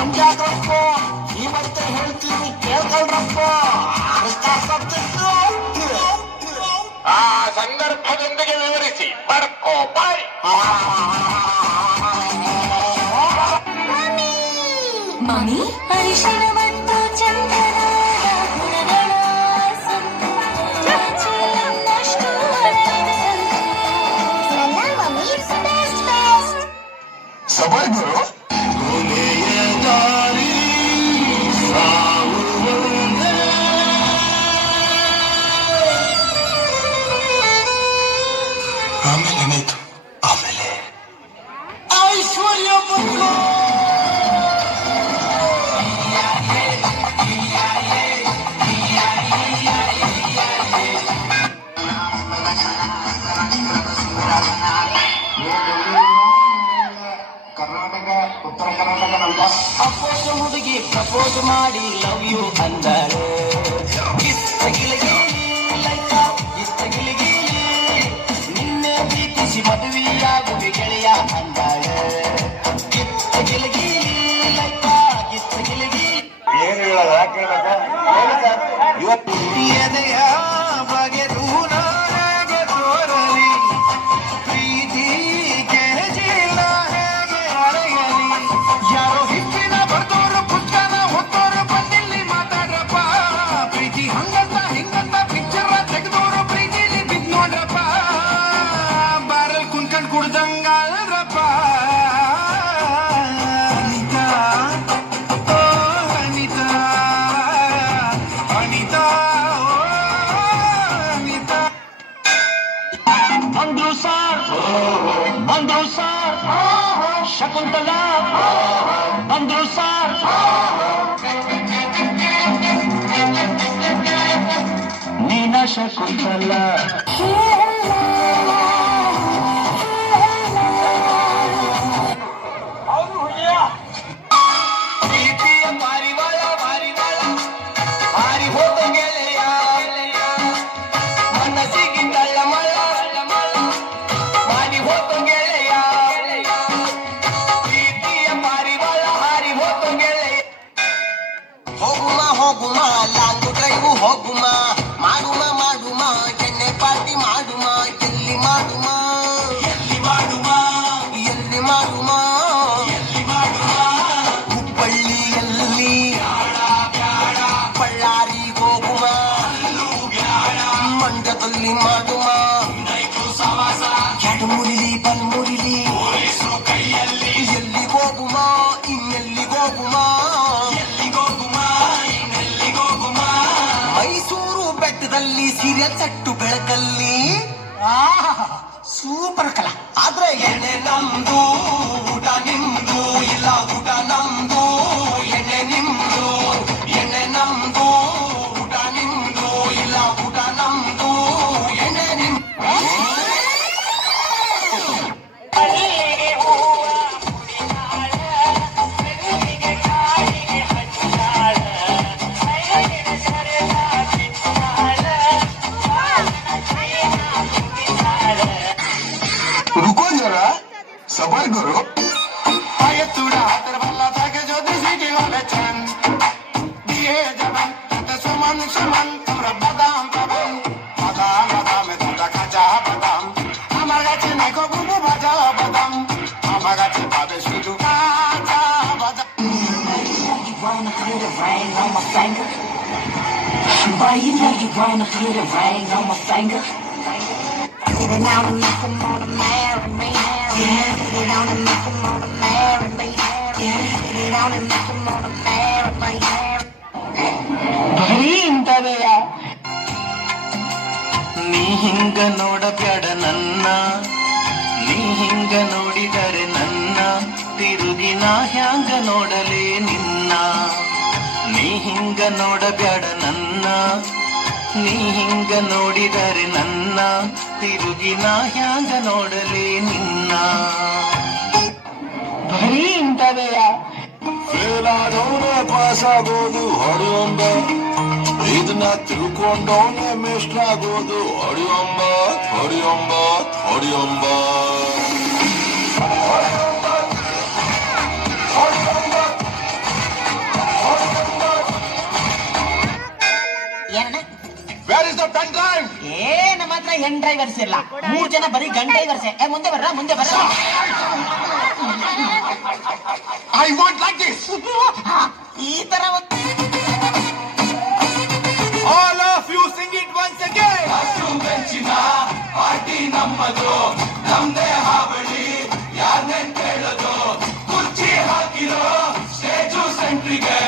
ಮುಂಜಾಗ್ರಪ್ಪ ಇವತ್ತೇ ಹೇಳ್ತೀನಿ ಕೇಳ್ಕೊಳ್ರಪ್ಪ. ಆ ಸಂದರ್ಭದೊಂದಿಗೆ ವಿವರಿಸಿ ಬರ್ಕೋ ಬಾಯ್. ಮಮ್ಮಿ ಅರಿಶಿನ ಮತ್ತು ಚಂದನದ ಗುಣಗಳ ನಷ್ಟು ಸಬಾಯ್ಗಳು ಆಮೇಲೆ ಏನಾಯ್ತು? ಆಮೇಲೆ ಐಶ್ವರ್ಯ ಬಂದ್ಲು. ಕರ್ನಾಟಕ ಉತ್ತರ ಕರ್ನಾಟಕ ನಮ್ಮ ಅಪ್ಪೋಸ ಹುಡುಗಿ ಪ್ರಪೋಸ್ ಮಾಡಿ ಲವ್ ಯು ಅಂದಾಳೆ. ನಿನ್ನೆ ಪ್ರೀತಿಸಿ ಮದುವೆಯಾಗುವೆ ಗೆಳೆಯ ಅಂದಾಳೆ. ಏನು ಹೇಳೋದು ಯಾಕೆ ಇವತ್ತು ಎದೆಯ ಬಗೆದು ನನಗೆ ತೋರಲಿ ಪ್ರೀತಿ ಕೆಳಜಿಲ್ಲ ಹೇಗೆ ಅಳೆಯಲಿ. ಯಾರೋ ಹಿಚ್ಚಿನ ಬರ್ದೋರು ಪುಸ್ತಕ ಹೊತ್ತೋರು ಬಂದಿಲ್ಲಿ ಮಾತಾಡ್ರಪ್ಪ. ಪ್ರೀತಿ ಹಂಗಂತ ಹಿಂಗಂತ ಪಿಕ್ಚರ್ ತೆಗೆದೋರು ಪ್ರೀತಿಲಿ ಬಿದ್ದು ನೋಡ್ರಪ್ಪ. ಬಾರಲ್ ಕುಂತ್ಕೊಂಡ್ ಕುಡ್ದಂಗಾದ್ರಪ್ಪ. ಅನಿತಾ ಓ ಅನಿತಾ ಅನಿತಾ ಓ ಅನಿತಾ. ಬಂದ್ರು ಸಾರ್ ಬಂದ್ರು ಸಾರ್ ಶಕುಂತಲಾ ಬಂದ್ರು ಸಾರ್. ನೀನ ಶಕುಂತಲ ಪ್ರೀತಿಯ ಪಾರಿವಾಳ ಪಾರಿವಾಳ ಹಾರಿ ಹೋದ ಗೆಳೆಯ ಮನಸ್ಸಿಗೆ ತಳ್ಳಮಳ ಹಾರಿ ಹೋದ ಗೆಳೆಯ. ಪ್ರೀತಿಯ ಪಾರಿವಾಳ ಹಾರಿ ಹೋದ ಗೆಳೆಯ. ಹೋಗುಮ ಹೋಗುಮ ಲಾಂಗ್ ಡ್ರೈವ್ ಹೋಗುಮ ಮಾಡುಮ ಮಾಡುಮ ಎಣ್ಣೆ ಪಾರ್ಟಿ ಮಾಡುಮ ಎಲ್ಲಿ ಮಾಡುಮ ಎಲ್ಲಿ ಮಾಡುಮ ಎಲ್ಲಿ ಮಾಡುಮ ಎಲ್ಲಿ ಮಾಡುಮ. ಹುಬ್ಬಳ್ಳಿಯಲ್ಲಿ ಬಳ್ಳಾರಿ ಹೋಗುಮ ಮಂಡ್ಯದಲ್ಲಿ ಮಾಡುಮ ಎಡಮುರಿಲಿ ಬಲ್ಮುರಿಲಿ ಎಲ್ಲಿ ಹೋಗುಮ ಇನ್ನೆಲ್ಲಿ ಹೋಗುಮ ಮೈಸೂರು ಬೆಟ್ಟದಲ್ಲಿ ಸೀರೆ ಸಟ್ಟು ಬೆಳಕಲ್ಲಿ ಸೂಪರ್ ಕಲಾ. ಆದ್ರೆ ಎಣ್ಣೆ ನಮ್ದು ಊಟ ನಿಮ್ದು ಇಲ್ಲ ಊಟ ನಮ್ದು ಎಣ್ಣೆ ನಿಮ್ದು ಎಣ್ಣೆ ನಮ್ದು ಊಟ ನಿಮ್ದು ಇಲ್ಲ ಊಟ ನಮ್ದು ಎಣ್ಣೆ ನಿಮ್ದು. रुको जरा सबर करो. आगे तुड़ा दरवाजा ताके जो दिसी की वाले चन दिए जबन ते सुमन सुमन तुरा बादाम बादाम बादाम बादाम में तुरा खाजा बादाम हमारा गाची नहीं को बुबु बाजा बादाम हमारा गाची बाबे सुधु खाजा बादाम. You wanna feel the rain on my finger? Boy, you know you wanna feel the rain on my finger. Get it down and make them wanna marry me. Get it down and make them wanna marry me. Get it down and make them wanna marry me. ಬರೀ ಇಂಥವೆಯ ನೀ ಹಿಂಗ ನೋಡಬ್ಯಾಡ ನನ್ನ, ನೀ ಹಿಂಗ ನೋಡಿದರೆ ನನ್ನ ತಿರುಗಿ ನಾ ಹ್ಯಾಂಗ ನೋಡಲೇ ನಿನ್ನ. ನೀ ಹಿಂಗ ನೋಡಬ್ಯಾಡ ನನ್ನ, ನೀ ಹಿಂಗ ನೋಡಿದರೆ ನನ್ನ ತಿರುಗಿ ನಾ ಹ್ಯಾಂಗ ನೋಡಲೇ ನಿನ್ನ. ಬರೀ ಇಂಥವೆಯ ಫೇಲ್ ಆದವನೇ ಪಾಸ್ ಆಗೋದು ಹೊಡೆಯೊಂಬ, ಇದನ್ನ ತಿಳ್ಕೊಂಡವನೇ ಮಿಸ್ಟರ್ ಆಗೋದು ಹೊಡೆಯೊಂಬ ಹೊಡೆಯೊಂಬ ಹೊಡೆಯೊಂಬ. ಹೆಣ್ ಡ್ರೈವರ್ಸ್ ಇಲ್ಲ, 3 ಜನ ಬರೀ ಗಂಡ ಡ್ರೈವರ್ಸೆ. ಮುಂದೆ ಬರ್ರ, ಮುಂದೆ ಬರ್ರ. I want like this. ಈ ತರ All of you sing it once again. ಬೆಂಚಿನ ಪಾರ್ಟಿ ನಮ್ಮದು, ನಮ್ದೇ ಹಾವಳಿ, ಯಾರನ್ನೇ ಕೇಳೋದು, ಕುರ್ಚಿ ಹಾಕಿರೋ ಸ್ಟೇಜು ಸೆಂಟ್ರಿಗೆ.